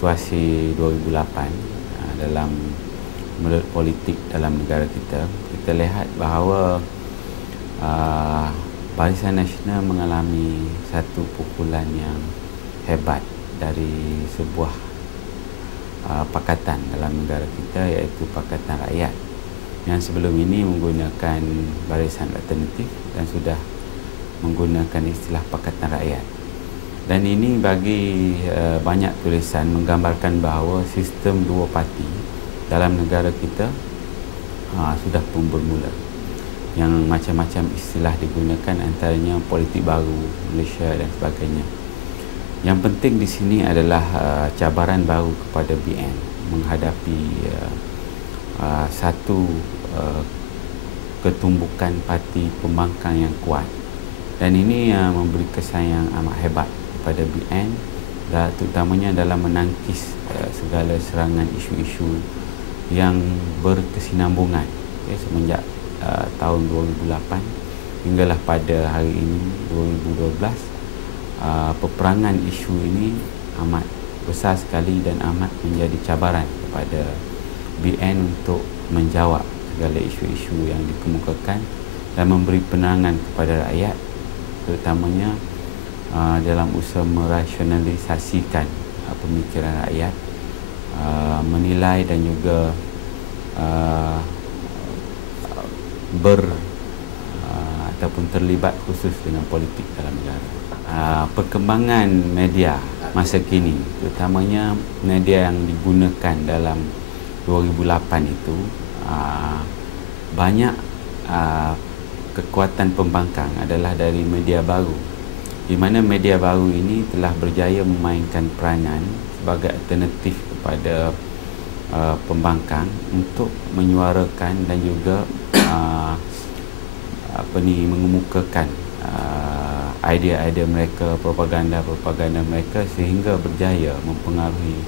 situasi 2008 dalam menurut politik dalam negara kita, kita lihat bahawa Barisan Nasional mengalami satu pukulan yang hebat dari sebuah pakatan dalam negara kita, iaitu Pakatan Rakyat, yang sebelum ini menggunakan barisan alternatif dan sudah menggunakan istilah Pakatan Rakyat. Dan ini bagi banyak tulisan menggambarkan bahawa sistem dua parti dalam negara kita sudah pun bermula. Yang macam-macam istilah digunakan, antaranya politik baru Malaysia dan sebagainya. Yang penting di sini adalah cabaran baru kepada BN menghadapi satu ketumbukan parti pembangkang yang kuat. Dan ini memberi kesan yang amat hebat kepada BN, terutamanya dalam menangkis segala serangan isu-isu yang berkesinambungan semenjak tahun 2008 hinggalah pada hari ini 2012. Peperangan isu ini amat besar sekali dan amat menjadi cabaran kepada BN untuk menjawab segala isu-isu yang dikemukakan dan memberi penerangan kepada rakyat, terutamanya dalam usaha merasionalisasikan pemikiran rakyat, menilai dan juga ataupun terlibat khusus dengan politik dalam negara. Perkembangan media masa kini, terutamanya media yang digunakan dalam 2008 itu, banyak kekuatan pembangkang adalah dari media baru, di mana media baru ini telah berjaya memainkan peranan sebagai alternatif kepada pembangkang untuk menyuarakan dan juga mengemukakan idea-idea mereka, propaganda mereka, sehingga berjaya mempengaruhi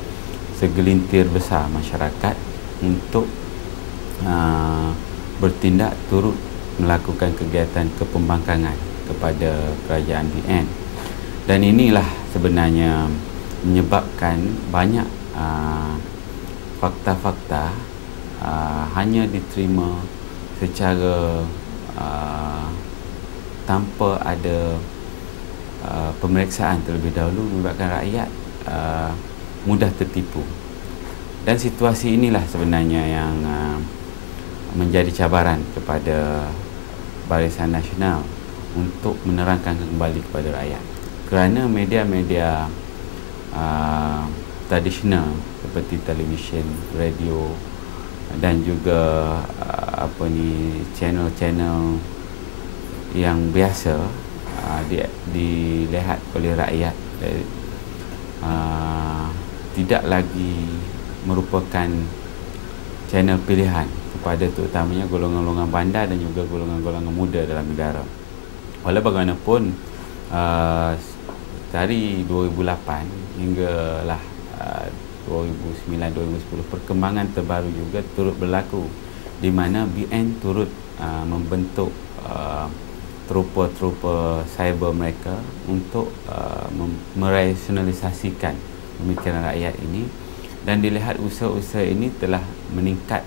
segelintir besar masyarakat untuk bertindak turut melakukan kegiatan kepembangkangan kepada kerajaan BN. Dan inilah sebenarnya menyebabkan banyak fakta-fakta hanya diterima secara tanpa ada pemeriksaan terlebih dahulu, menyebabkan rakyat mudah tertipu. Dan situasi inilah sebenarnya yang menjadi cabaran kepada Barisan Nasional untuk menerangkan kembali kepada rakyat, kerana media-media tradisional seperti televisyen, radio dan juga channel-channel yang biasa dilihat oleh rakyat tidak lagi merupakan channel pilihan kepada terutamanya golongan-golongan bandar dan juga golongan-golongan muda dalam negara. Walau bagaimanapun, dari 2008 hinggalah 2009-2010, perkembangan terbaru juga turut berlaku, di mana BN turut membentuk trupa-trupa cyber mereka untuk merasionalisasikan pemikiran rakyat ini. Dan dilihat usaha-usaha ini telah meningkat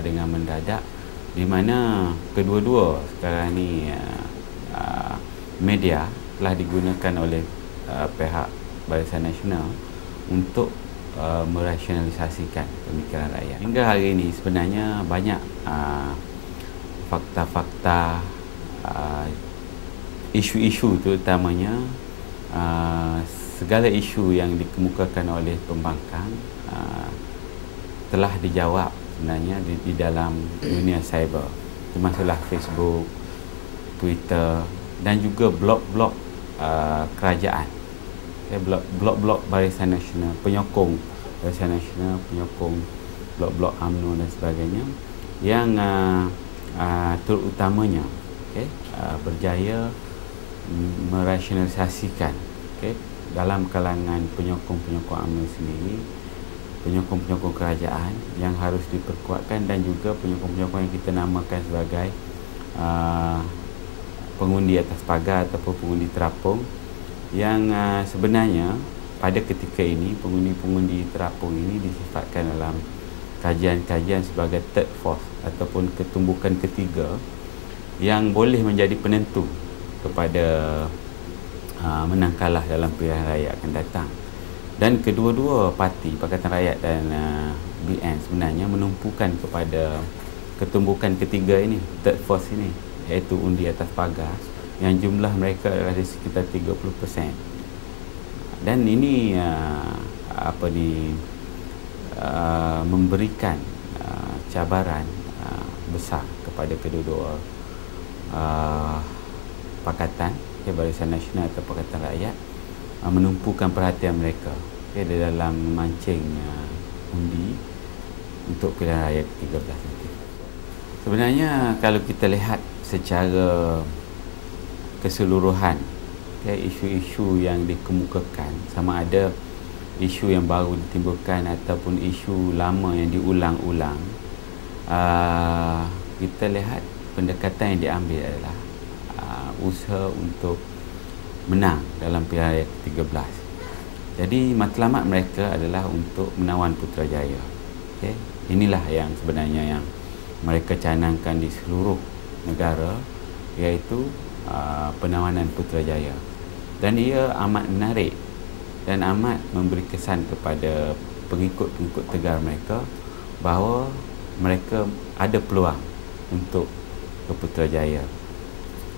dengan mendadak, di mana kedua-dua sekarang ni media telah digunakan oleh pihak Barisan Nasional untuk merasionalisasikan pemikiran rakyat. Hingga hari ini sebenarnya banyak fakta-fakta, isu-isu, terutamanya segala isu yang dikemukakan oleh pembangkang telah dijawab sebenarnya di dalam dunia cyber, termasuklah Facebook, Twitter dan juga blog-blog kerajaan, blog-blog Barisan Nasional, penyokong Barisan Nasional, penyokong blog-blog UMNO dan sebagainya, yang terutamanya berjaya merasionalisasikan dalam kalangan penyokong-penyokong UMNO sendiri, penyokong-penyokong kerajaan yang harus diperkuatkan, dan juga penyokong-penyokong yang kita namakan sebagai pengundi atas pagar ataupun pengundi terapung, yang sebenarnya pada ketika ini pengundi-pengundi terapung ini disifatkan dalam kajian-kajian sebagai third force ataupun ketumbukan ketiga yang boleh menjadi penentu kepada menang kalah dalam pilihan raya akan datang. Dan kedua-dua parti, Pakatan Rakyat dan BN sebenarnya menumpukan kepada ketumbukan ketiga ini, third force ini, iaitu undi atas pagar yang jumlah mereka adalah di sekitar 30%. Dan ini memberikan cabaran besar kepada kedua-dua pakatan, Barisan Nasional atau Pakatan Rakyat, menumpukan perhatian mereka di dalam memancing undi untuk pilihan raya ke-13 nanti. Sebenarnya kalau kita lihat secara keseluruhan isu-isu yang dikemukakan, sama ada isu yang baru ditimbulkan ataupun isu lama yang diulang-ulang, kita lihat pendekatan yang diambil adalah usaha untuk menang dalam pilihan raya ke-13. Jadi matlamat mereka adalah untuk menawan Putrajaya. Inilah yang sebenarnya yang mereka canangkan di seluruh negara, iaitu penawanan Putrajaya. Dan ia amat menarik dan amat memberi kesan kepada pengikut-pengikut tegar mereka bahawa mereka ada peluang untuk ke Putrajaya.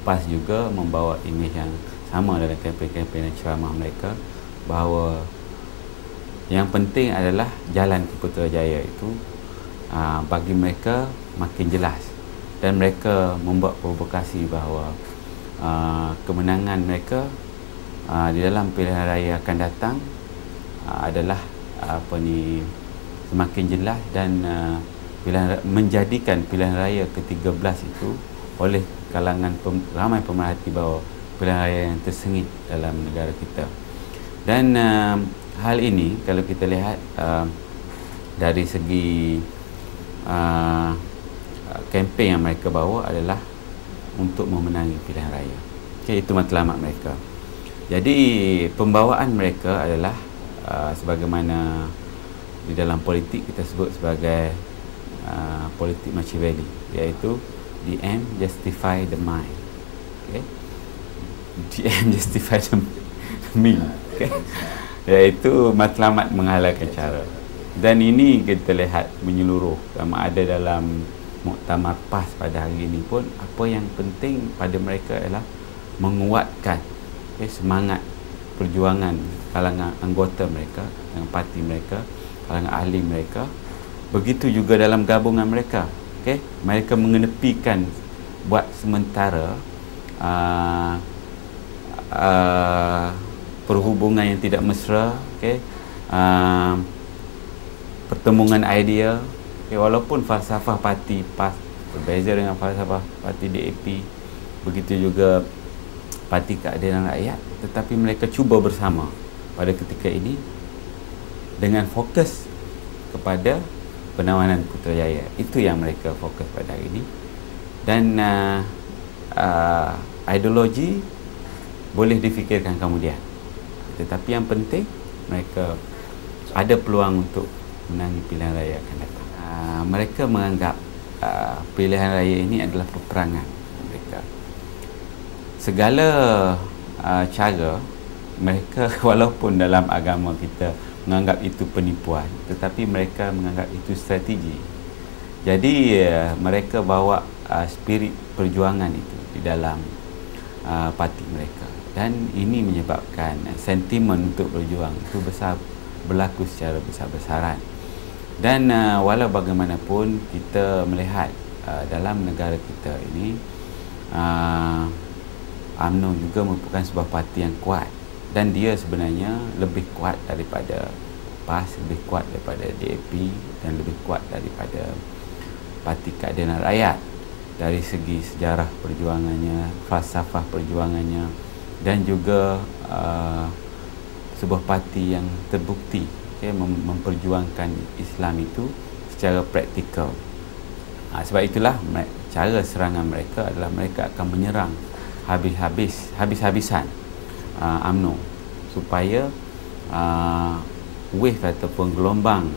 PAS juga membawa imej yang sama dalam kempen-kempen dan ceramah mereka bahawa yang penting adalah jalan ke Putrajaya itu bagi mereka makin jelas, dan mereka membuat provokasi bahawa kemenangan mereka di dalam pilihan raya akan datang adalah semakin jelas, dan menjadikan pilihan raya ke-13 itu oleh kalangan ramai pemerhati bahawa pilihan raya yang tersengit dalam negara kita. Dan hal ini kalau kita lihat dari segi kempen yang mereka bawa adalah untuk memenangi pilihan raya. Itu matlamat mereka. Jadi pembawaan mereka adalah sebagaimana di dalam politik kita sebut sebagai politik Machiavelli, iaitu the end justify the mind. The end justify the mean. Iaitu matlamat menghalalkan cara. Dan ini kita lihat menyeluruh, sama ada dalam muktamar PAS pada hari ini pun, apa yang penting pada mereka adalah menguatkan semangat perjuangan kalangan anggota mereka, kalangan parti mereka, kalangan ahli mereka. Begitu juga dalam gabungan mereka. Mereka mengenepikan buat sementara perhubungan yang tidak mesra, pertemuan idea, walaupun falsafah parti PAS berbeza dengan falsafah parti DAP, begitu juga Parti Keadilan Rakyat, tetapi mereka cuba bersama pada ketika ini dengan fokus kepada penawanan Putrajaya. Itu yang mereka fokus pada hari ini. Dan ideologi boleh difikirkan kemudian, tetapi yang penting mereka ada peluang untuk menangi pilihan raya akan datang. Mereka menganggap pilihan raya ini adalah peperangan mereka. Segala cara mereka, walaupun dalam agama kita menganggap itu penipuan, tetapi mereka menganggap itu strategi. Jadi mereka bawa spirit perjuangan itu di dalam parti mereka, dan ini menyebabkan sentimen untuk berjuang itu berlaku secara besar-besaran. Dan walau bagaimanapun kita melihat dalam negara kita ini, UMNO juga merupakan sebuah parti yang kuat, dan dia sebenarnya lebih kuat daripada PAS, lebih kuat daripada DAP, dan lebih kuat daripada Parti Keadilan Rakyat dari segi sejarah perjuangannya, falsafah perjuangannya, dan juga sebuah parti yang terbukti memperjuangkan Islam itu secara praktikal. Sebab itulah cara serangan mereka adalah mereka akan menyerang habis-habisan UMNO supaya wave ataupun gelombang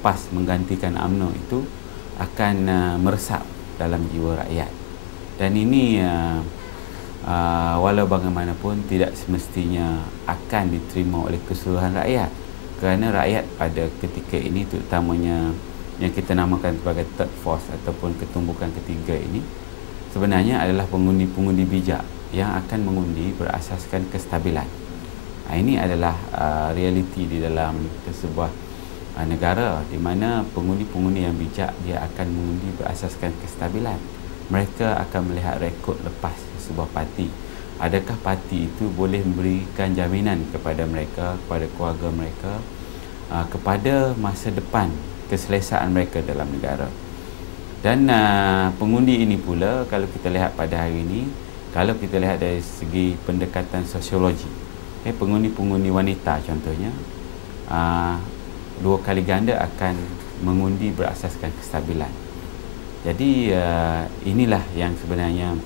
PAS menggantikan UMNO itu akan meresap dalam jiwa rakyat. Dan ini walau bagaimanapun tidak semestinya akan diterima oleh keseluruhan rakyat, kerana rakyat pada ketika ini, terutamanya yang kita namakan sebagai third force ataupun ketumbukan ketiga ini, sebenarnya adalah pengundi-pengundi bijak yang akan mengundi berasaskan kestabilan. Ini adalah realiti di dalam sebuah negara di mana pengundi-pengundi yang bijak dia akan mengundi berasaskan kestabilan. Mereka akan melihat rekod lepas sebuah parti. Adakah parti itu boleh memberikan jaminan kepada mereka, kepada keluarga mereka, kepada masa depan keselesaan mereka dalam negara. Dan pengundi ini pula, kalau kita lihat pada hari ini, kalau kita lihat dari segi pendekatan sosiologi, pengundi-pengundi wanita contohnya, dua kali ganda akan mengundi berasaskan kestabilan. Jadi inilah yang sebenarnya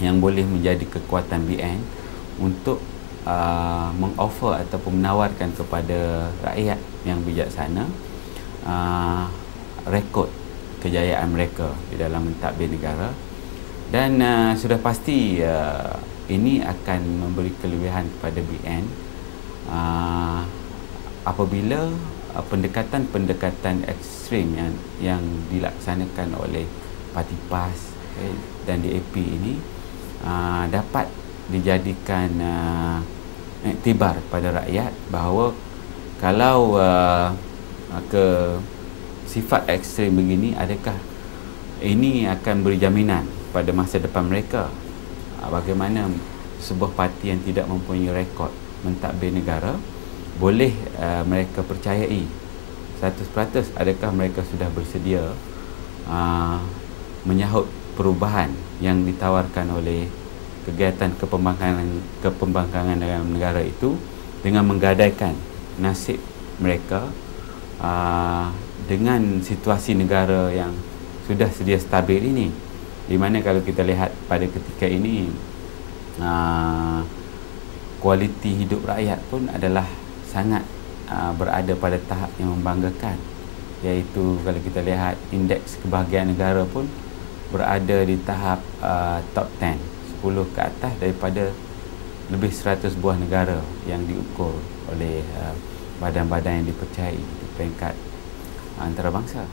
yang boleh menjadi kekuatan BN untuk mengoffer ataupun menawarkan kepada rakyat yang bijaksana rekod kejayaan mereka di dalam mentadbir negara. Dan sudah pasti ini akan memberi kelebihan kepada BN apabila pendekatan-pendekatan ekstrim yang dilaksanakan oleh Parti PAS dan DAP ini dapat dijadikan iktibar pada rakyat bahawa kalau sifat ekstrim begini, adakah ini akan beri jaminan pada masa depan mereka? Bagaimana sebuah parti yang tidak mempunyai rekod mentadbir negara boleh mereka percayai 100% adakah mereka sudah bersedia menyahut perubahan yang ditawarkan oleh kegiatan kepembangkangan dalam negara itu dengan menggadaikan nasib mereka dengan situasi negara yang sudah sedia stabil ini, di mana kalau kita lihat pada ketika ini kualiti hidup rakyat pun adalah sangat berada pada tahap yang membanggakan, iaitu kalau kita lihat indeks kebahagiaan negara pun berada di tahap top 10, 10 ke atas daripada lebih 100 buah negara yang diukur oleh badan-badan yang dipercayai di peringkat antarabangsa.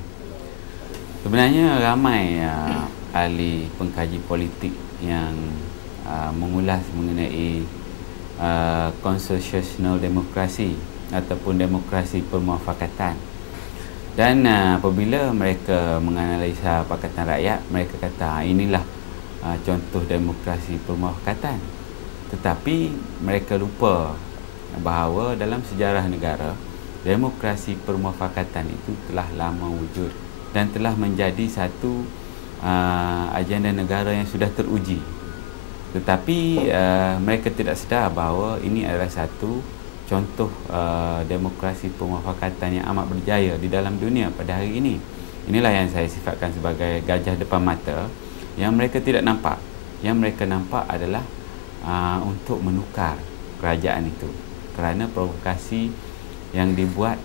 Sebenarnya ramai ahli pengkaji politik yang mengulas mengenai konstitusional demokrasi ataupun demokrasi permuafakatan. Dan apabila mereka menganalisa Pakatan Rakyat, mereka kata inilah contoh demokrasi permuafakatan. Tetapi mereka lupa bahawa dalam sejarah negara, demokrasi permuafakatan itu telah lama wujud dan telah menjadi satu agenda negara yang sudah teruji. Tetapi mereka tidak sedar bahawa ini adalah satu contoh demokrasi permuafakatan yang amat berjaya di dalam dunia pada hari ini. Inilah yang saya sifatkan sebagai gajah depan mata yang mereka tidak nampak. Yang mereka nampak adalah untuk menukar kerajaan itu, kerana provokasi yang dibuat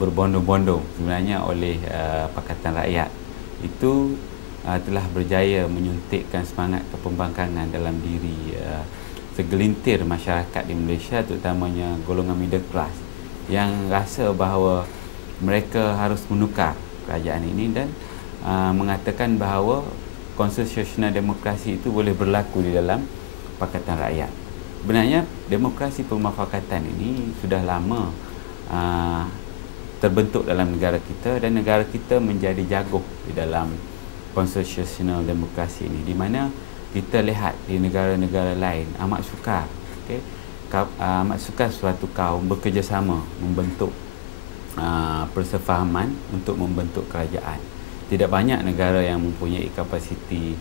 berbondong-bondong sebenarnya oleh Pakatan Rakyat itu telah berjaya menyuntikkan semangat kepembangkangan dalam diri segelintir masyarakat di Malaysia, terutamanya golongan middle class yang rasa bahawa mereka harus menukar kerajaan ini dan mengatakan bahawa konstitusional demokrasi itu boleh berlaku di dalam Pakatan Rakyat. Sebenarnya demokrasi permuafakatan ini sudah lama terbentuk dalam negara kita, dan negara kita menjadi jago di dalam konstitusional demokrasi ini, di mana kita lihat di negara-negara lain amat sukar, amat sukar suatu kaum bekerjasama membentuk persefahaman untuk membentuk kerajaan. Tidak banyak negara yang mempunyai kapasiti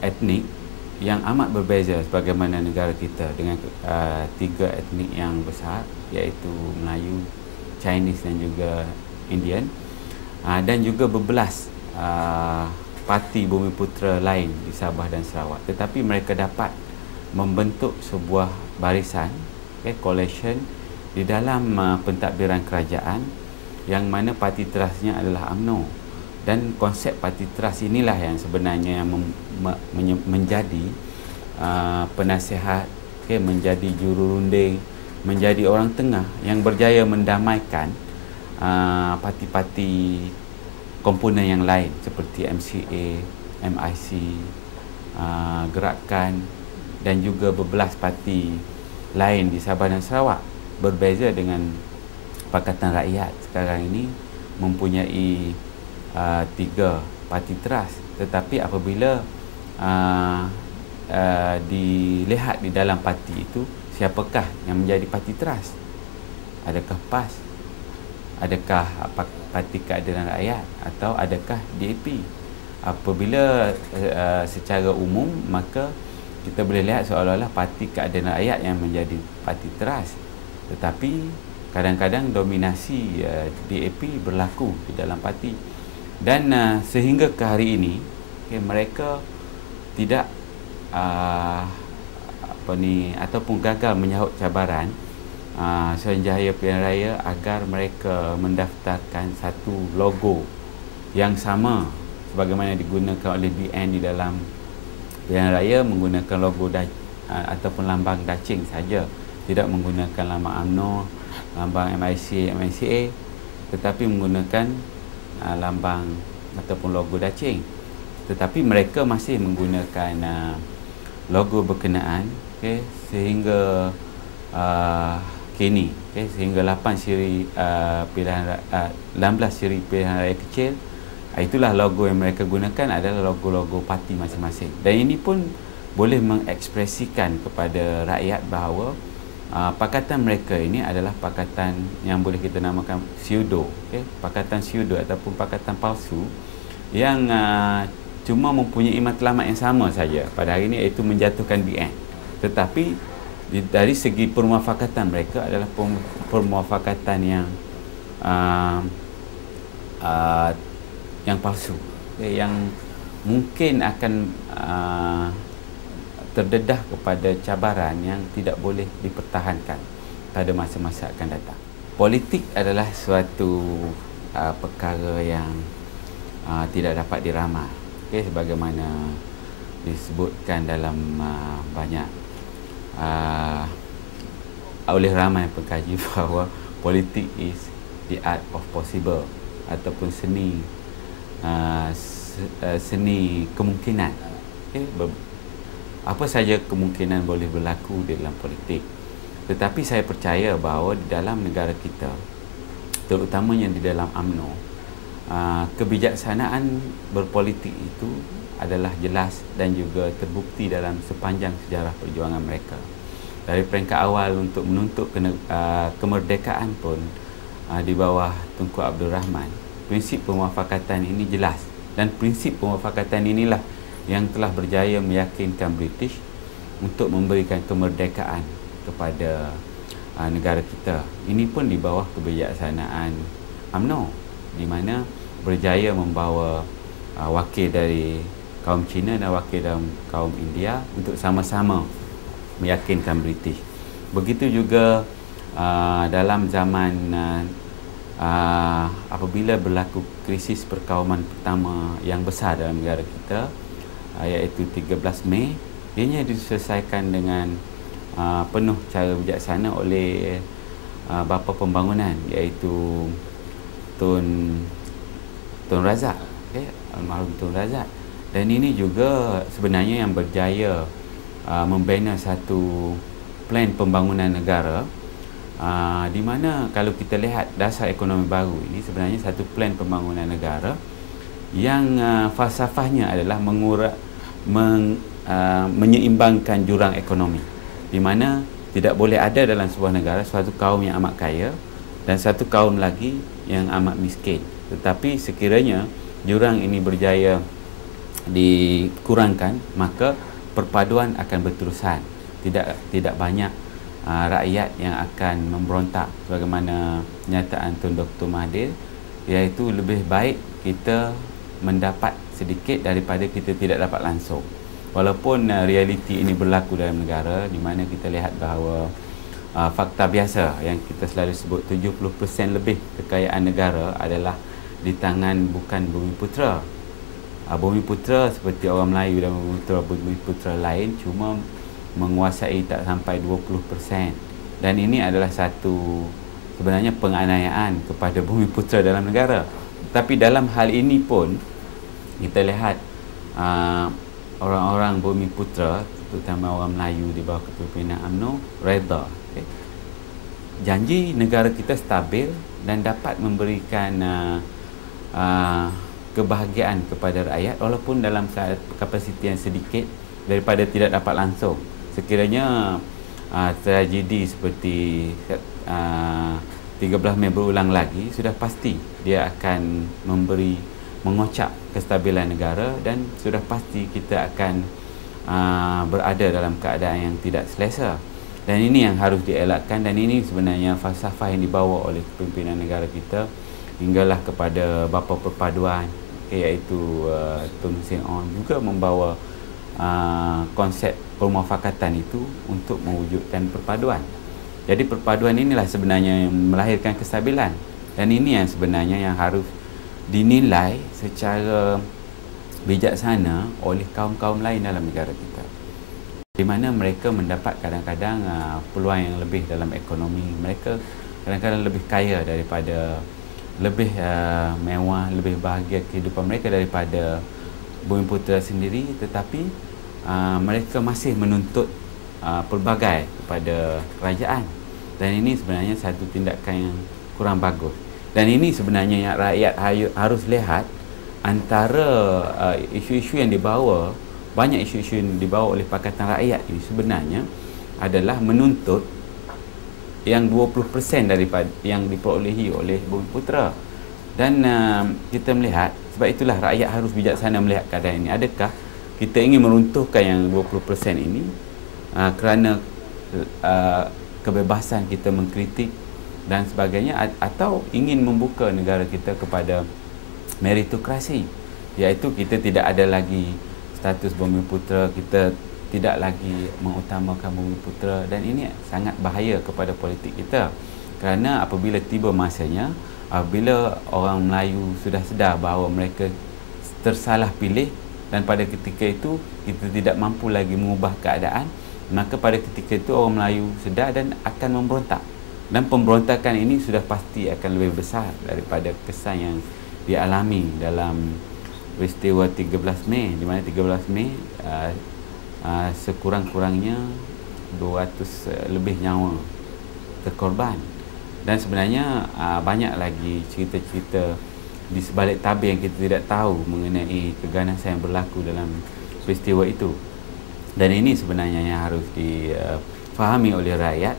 etnik yang amat berbeza sebagaimana negara kita dengan 3 etnik yang besar, iaitu Melayu, Chinese dan juga Indian, dan juga berbelas parti Bumiputera lain di Sabah dan Sarawak. Tetapi mereka dapat membentuk sebuah barisan coalition di dalam pentadbiran kerajaan, yang mana parti terasnya adalah UMNO. Dan konsep parti teras inilah yang sebenarnya yang menjadi penasihat, menjadi jururunding, menjadi orang tengah yang berjaya mendamaikan parti-parti komponen yang lain seperti MCA, MIC, Gerakan dan juga berbelas parti lain di Sabah dan Sarawak. Berbeza dengan Pakatan Rakyat sekarang ini mempunyai 3 parti teras, tetapi apabila dilihat di dalam parti itu, siapakah yang menjadi parti teras? Adakah PAS? Adakah Parti Keadilan Rakyat? Atau adakah DAP? Apabila secara umum, maka kita boleh lihat seolah-olah Parti Keadilan Rakyat yang menjadi parti teras, tetapi kadang-kadang dominasi DAP berlaku di dalam parti. Dan sehingga ke hari ini, mereka tidak ataupun gagal menyahut cabaran Suruhanjaya Pilihan Raya agar mereka mendaftarkan satu logo yang sama sebagaimana digunakan oleh BN di dalam Pilihan Raya, menggunakan logo ataupun lambang dacing saja, tidak menggunakan lambang UMNO, lambang MIC, MNCA, tetapi menggunakan lambang ataupun logo dacing. Tetapi mereka masih menggunakan logo berkenaan, sehingga kini, sehingga 18 siri pilihan raya kecil, itulah logo yang mereka gunakan adalah logo-logo parti masing-masing. Dan ini pun boleh mengekspresikan kepada rakyat bahawa pakatan mereka ini adalah pakatan yang boleh kita namakan pseudo, pakatan pseudo ataupun pakatan palsu yang cuma mempunyai matlamat yang sama saja pada hari ini, iaitu menjatuhkan BN. Tetapi dari segi permuafakatan mereka adalah permuafakatan yang palsu, yang mungkin akan terdedah kepada cabaran yang tidak boleh dipertahankan pada masa-masa akan datang. Politik adalah suatu perkara yang tidak dapat diramal, sebagaimana disebutkan dalam banyak oleh ramai pengkaji bahawa politik is the art of possible ataupun seni kemungkinan. Apa saja kemungkinan boleh berlaku di dalam politik. Tetapi saya percaya bahawa di dalam negara kita, terutamanya di dalam UMNO, kebijaksanaan berpolitik itu adalah jelas dan juga terbukti dalam sepanjang sejarah perjuangan mereka. Dari peringkat awal untuk menuntut kemerdekaan pun di bawah Tunku Abdul Rahman, prinsip pemuafakatan ini jelas, dan prinsip pemuafakatan inilah yang telah berjaya meyakinkan British untuk memberikan kemerdekaan kepada negara kita. Ini pun di bawah kebijaksanaan UMNO, di mana berjaya membawa wakil dari kaum Cina dan wakil dari kaum India untuk sama-sama meyakinkan British. Begitu juga dalam zaman apabila berlaku krisis perkauman pertama yang besar dalam negara kita, iaitu 13 Mei, ianya diselesaikan dengan penuh cara bijaksana oleh bapa pembangunan, iaitu Tun Razak, almarhum Tun Razak. Dan ini juga sebenarnya yang berjaya membina satu plan pembangunan negara, di mana kalau kita lihat dasar ekonomi baru ini sebenarnya satu plan pembangunan negara yang falsafahnya adalah menyeimbangkan jurang ekonomi, di mana tidak boleh ada dalam sebuah negara suatu kaum yang amat kaya dan satu kaum lagi yang amat miskin. Tetapi sekiranya jurang ini berjaya dikurangkan, maka perpaduan akan berterusan. Tidak banyak rakyat yang akan memberontak sebagaimana nyataan Tun Dr. Mahathir, iaitu lebih baik kita mendapat sedikit daripada kita tidak dapat langsung. Walaupun realiti ini berlaku dalam negara, di mana kita lihat bahawa fakta biasa yang kita selalu sebut 70% lebih kekayaan negara adalah di tangan bukan Bumiputera. Bumiputera seperti orang Melayu dan Bumiputera lain cuma menguasai tak sampai 20%. Dan ini adalah satu sebenarnya penganiayaan kepada Bumiputera dalam negara. Tapi dalam hal ini pun kita lihat orang-orang Bumiputera, terutama orang Melayu di bawah kepimpinan UMNO, reda. Okay. Janji negara kita stabil dan dapat memberikan kebahagiaan kepada rakyat walaupun dalam kapasiti yang sedikit daripada tidak dapat langsung. Sekiranya tragedi seperti 13 Mei berulang lagi, sudah pasti dia akan mengocak kestabilan negara dan sudah pasti kita akan berada dalam keadaan yang tidak selesa. Dan ini yang harus dielakkan, dan ini sebenarnya falsafah yang dibawa oleh pimpinan negara kita hinggalah kepada bapa perpaduan, iaitu Tun Hussein Onn juga membawa konsep permufakatan itu untuk mewujudkan perpaduan. Jadi perpaduan inilah sebenarnya yang melahirkan kestabilan, dan ini yang sebenarnya yang harus dinilai secara bijaksana oleh kaum-kaum lain dalam negara kita, di mana mereka mendapat kadang-kadang peluang yang lebih dalam ekonomi. Mereka kadang-kadang lebih kaya daripada, lebih mewah, lebih bahagia kehidupan mereka daripada Bumiputera sendiri, tetapi mereka masih menuntut pelbagai kepada kerajaan, dan ini sebenarnya satu tindakan yang kurang bagus. Dan ini sebenarnya yang rakyat harus lihat, antara isu-isu yang dibawa, banyak isu-isu yang dibawa oleh Pakatan Rakyat ini sebenarnya adalah menuntut yang 20% daripada yang diperolehi oleh Bumiputera. Dan kita melihat, sebab itulah rakyat harus bijaksana melihat keadaan ini. Adakah kita ingin meruntuhkan yang 20% ini kerana kebebasan kita mengkritik dan sebagainya, atau ingin membuka negara kita kepada meritokrasi, iaitu kita tidak ada lagi status Bumiputera, kita tidak lagi mengutamakan Bumiputera, dan ini sangat bahaya kepada politik kita. Kerana apabila tiba masanya, apabila orang Melayu sudah sedar bahawa mereka tersalah pilih, dan pada ketika itu kita tidak mampu lagi mengubah keadaan, maka pada ketika itu orang Melayu sedar dan akan memberontak. Dan pemberontakan ini sudah pasti akan lebih besar daripada kesan yang dialami dalam peristiwa 13 Mei, di mana 13 Mei sekurang-kurangnya 200 lebih nyawa terkorban. Dan sebenarnya banyak lagi cerita-cerita di sebalik tabir yang kita tidak tahu mengenai keganasan yang berlaku dalam peristiwa itu. Dan ini sebenarnya yang harus difahami oleh rakyat,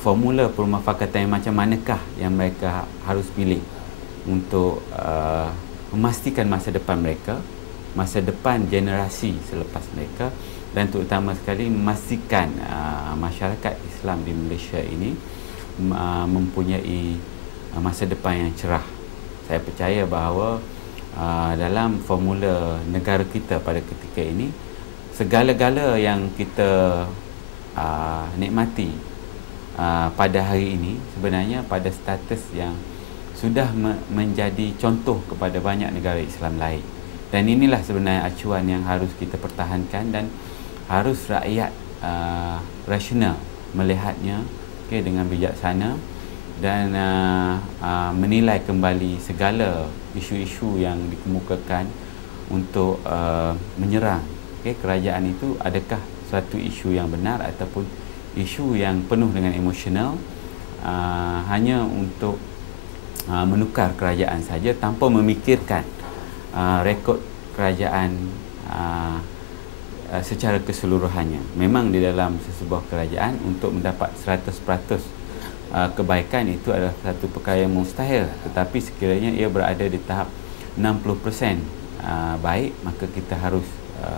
formula permufakatan yang macam manakah yang mereka harus pilih untuk memastikan masa depan mereka, masa depan generasi selepas mereka, dan terutama sekali memastikan masyarakat Islam di Malaysia ini mempunyai masa depan yang cerah. Saya percaya bahawa dalam formula negara kita pada ketika ini, segala-gala yang kita nikmati pada hari ini sebenarnya pada status yang sudah menjadi contoh kepada banyak negara Islam lain. Dan inilah sebenarnya acuan yang harus kita pertahankan, dan harus rakyat rasional melihatnya dengan bijaksana, dan menilai kembali segala isu-isu yang dikemukakan untuk menyerang kerajaan itu, adakah suatu isu yang benar ataupun isu yang penuh dengan emosional, hanya untuk menukar kerajaan saja tanpa memikirkan rekod kerajaan secara keseluruhannya. Memang di dalam sesebuah kerajaan untuk mendapat 100% kebaikan itu adalah satu perkara yang mustahil, tetapi sekiranya ia berada di tahap 60% baik, maka kita harus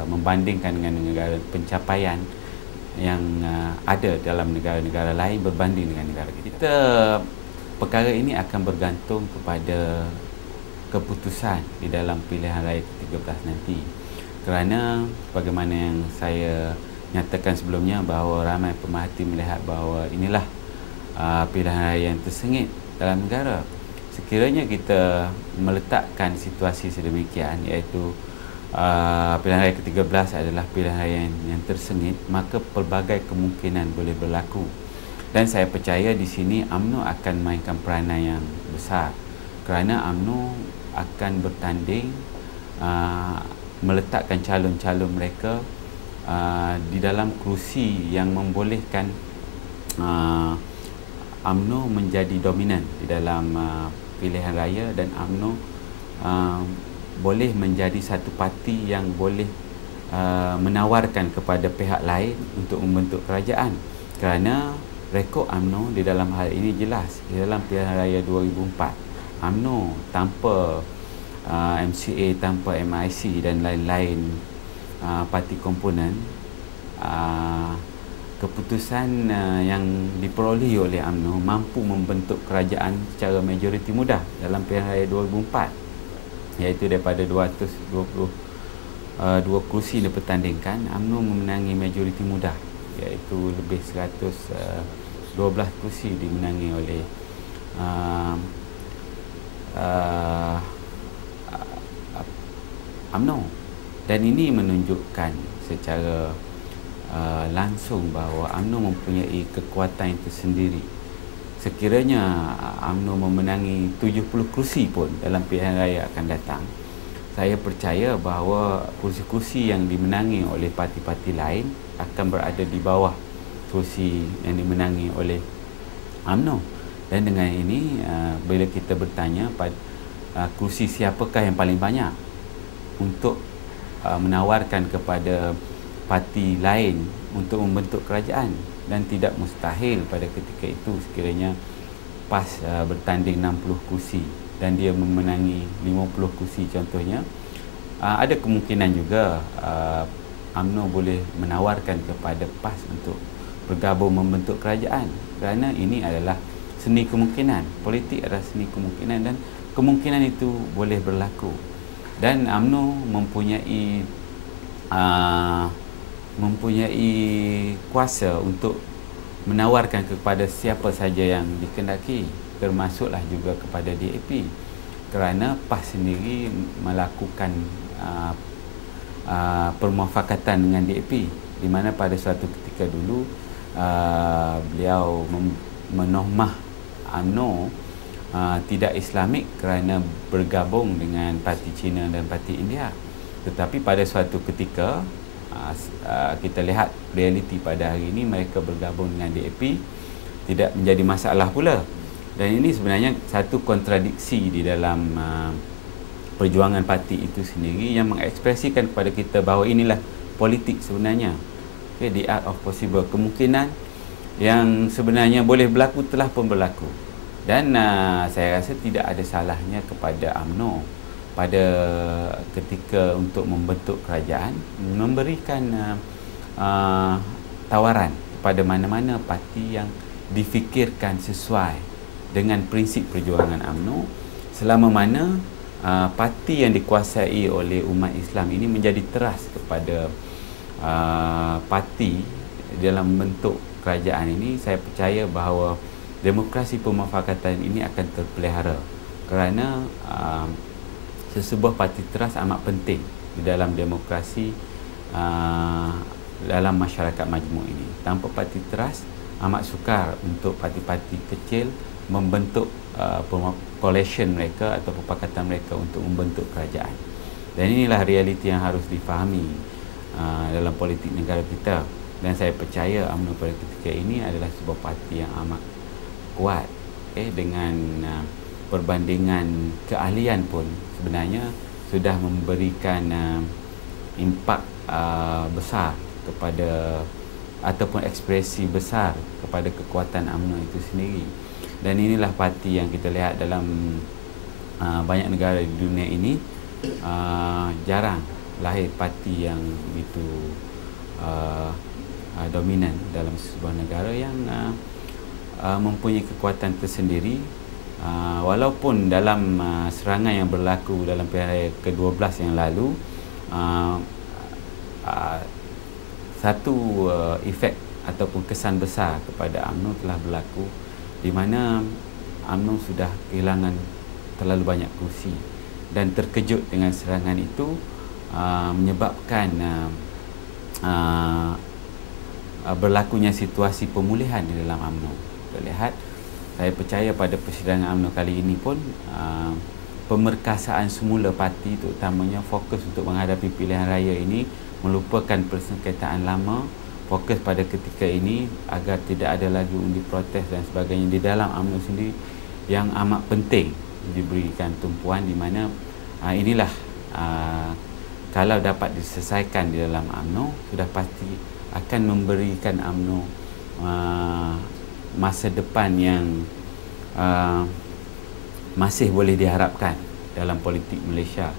membandingkan dengan negara pencapaian yang ada dalam negara-negara lain berbanding dengan negara kita. Perkara ini akan bergantung kepada keputusan di dalam pilihan raya ke-13 nanti. Kerana bagaimana yang saya nyatakan sebelumnya, bahawa ramai pemerhati melihat bahawa inilah pilihan raya yang tersengit dalam negara. Sekiranya kita meletakkan situasi sedemikian, iaitu pilihan raya ke-13 adalah pilihan raya yang tersengit, maka pelbagai kemungkinan boleh berlaku. Dan saya percaya di sini UMNO akan mainkan peranan yang besar, kerana UMNO akan bertanding meletakkan calon-calon mereka di dalam kerusi yang membolehkan UMNO menjadi dominan di dalam pilihan raya, dan UMNO boleh menjadi satu parti yang boleh menawarkan kepada pihak lain untuk membentuk kerajaan. Kerana rekod UMNO di dalam hal ini jelas. Di dalam pilihan raya 2004, UMNO tanpa MCA, tanpa MIC dan lain-lain parti komponen, keputusan yang diperolehi oleh UMNO mampu membentuk kerajaan secara majoriti mudah dalam pilihan raya 2004, iaitu daripada 222 kerusi dipertandingkan, UMNO memenangi majoriti mudah, iaitu lebih 112 kerusi dimenangi oleh UMNO. Dan ini menunjukkan secara langsung bahawa UMNO mempunyai kekuatan yang tersendiri. Sekiranya UMNO memenangi 70 kerusi pun dalam pilihan raya akan datang, saya percaya bahawa kursi-kursi yang dimenangi oleh parti-parti lain akan berada di bawah kursi yang dimenangi oleh UMNO. Dan dengan ini, bila kita bertanya pada kursi siapakah yang paling banyak untuk menawarkan kepada parti lain untuk membentuk kerajaan, dan tidak mustahil pada ketika itu sekiranya PAS bertanding 60 kursi dan dia memenangi 50 kursi contohnya, ada kemungkinan juga UMNO boleh menawarkan kepada PAS untuk bergabung membentuk kerajaan. Kerana ini adalah seni kemungkinan, politik adalah seni kemungkinan, dan kemungkinan itu boleh berlaku. Dan UMNO mempunyai kuasa untuk menawarkan kepada siapa saja yang dikehendaki, termasuklah juga kepada DAP, kerana PAS sendiri melakukan permuafakatan dengan DAP, di mana pada suatu ketika dulu beliau menohmah UMNO tidak Islamik kerana bergabung dengan parti Cina dan parti India. Tetapi pada suatu ketika kita lihat realiti pada hari ini, mereka bergabung dengan DAP, tidak menjadi masalah pula. Dan ini sebenarnya satu kontradiksi di dalam perjuangan parti itu sendiri, yang mengekspresikan kepada kita bahawa inilah politik sebenarnya. Okay, the art of possible. Kemungkinan yang sebenarnya boleh berlaku telah pun berlaku. Dan saya rasa tidak ada salahnya kepada UMNO pada ketika untuk membentuk kerajaan memberikan tawaran kepada mana-mana parti yang difikirkan sesuai dengan prinsip perjuangan UMNO, selama mana parti yang dikuasai oleh umat Islam ini menjadi teras kepada parti dalam bentuk kerajaan ini. Saya percaya bahawa demokrasi pemufakatan ini akan terpelihara, kerana sesebuah parti teras amat penting di dalam demokrasi dalam masyarakat majmuk ini. Tanpa parti teras amat sukar untuk parti-parti kecil membentuk coalition mereka atau perpakatan mereka untuk membentuk kerajaan. Dan inilah realiti yang harus difahami dalam politik negara kita. Dan saya percaya UMNO pada ketika ini adalah sebuah parti yang amat kuat, dengan perbandingan keahlian pun sebenarnya sudah memberikan impak besar kepada, ataupun ekspresi besar kepada kekuatan UMNO itu sendiri. Dan inilah parti yang kita lihat dalam banyak negara di dunia ini, jarang lahir parti yang begitu dominan dalam sebuah negara yang mempunyai kekuatan tersendiri. Walaupun dalam serangan yang berlaku dalam pilihan raya ke-12 yang lalu, satu efek ataupun kesan besar kepada UMNO telah berlaku, di mana UMNO sudah kehilangan terlalu banyak kursi, dan terkejut dengan serangan itu menyebabkan berlakunya situasi pemulihan di dalam UMNO. Kita lihat, saya percaya pada persidangan UMNO kali ini pun pemerkasaan semula parti, terutamanya fokus untuk menghadapi pilihan raya ini, melupakan persengketaan lama, fokus pada ketika ini agar tidak ada lagi undi protes dan sebagainya di dalam UMNO sendiri, yang amat penting diberikan tumpuan, di mana inilah kalau dapat diselesaikan di dalam UMNO, sudah pasti akan memberikan UMNO masa depan yang masih boleh diharapkan dalam politik Malaysia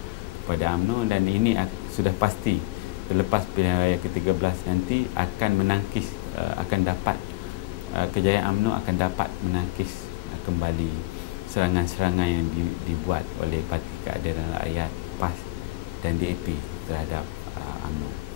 pada UMNO. Dan ini sudah pasti selepas pilihan raya ke-13 nanti akan menangkis, akan dapat kejayaan UMNO akan dapat menangkis kembali serangan-serangan yang dibuat oleh Parti Keadilan Rakyat, PAS dan DAP terhadap UMNO.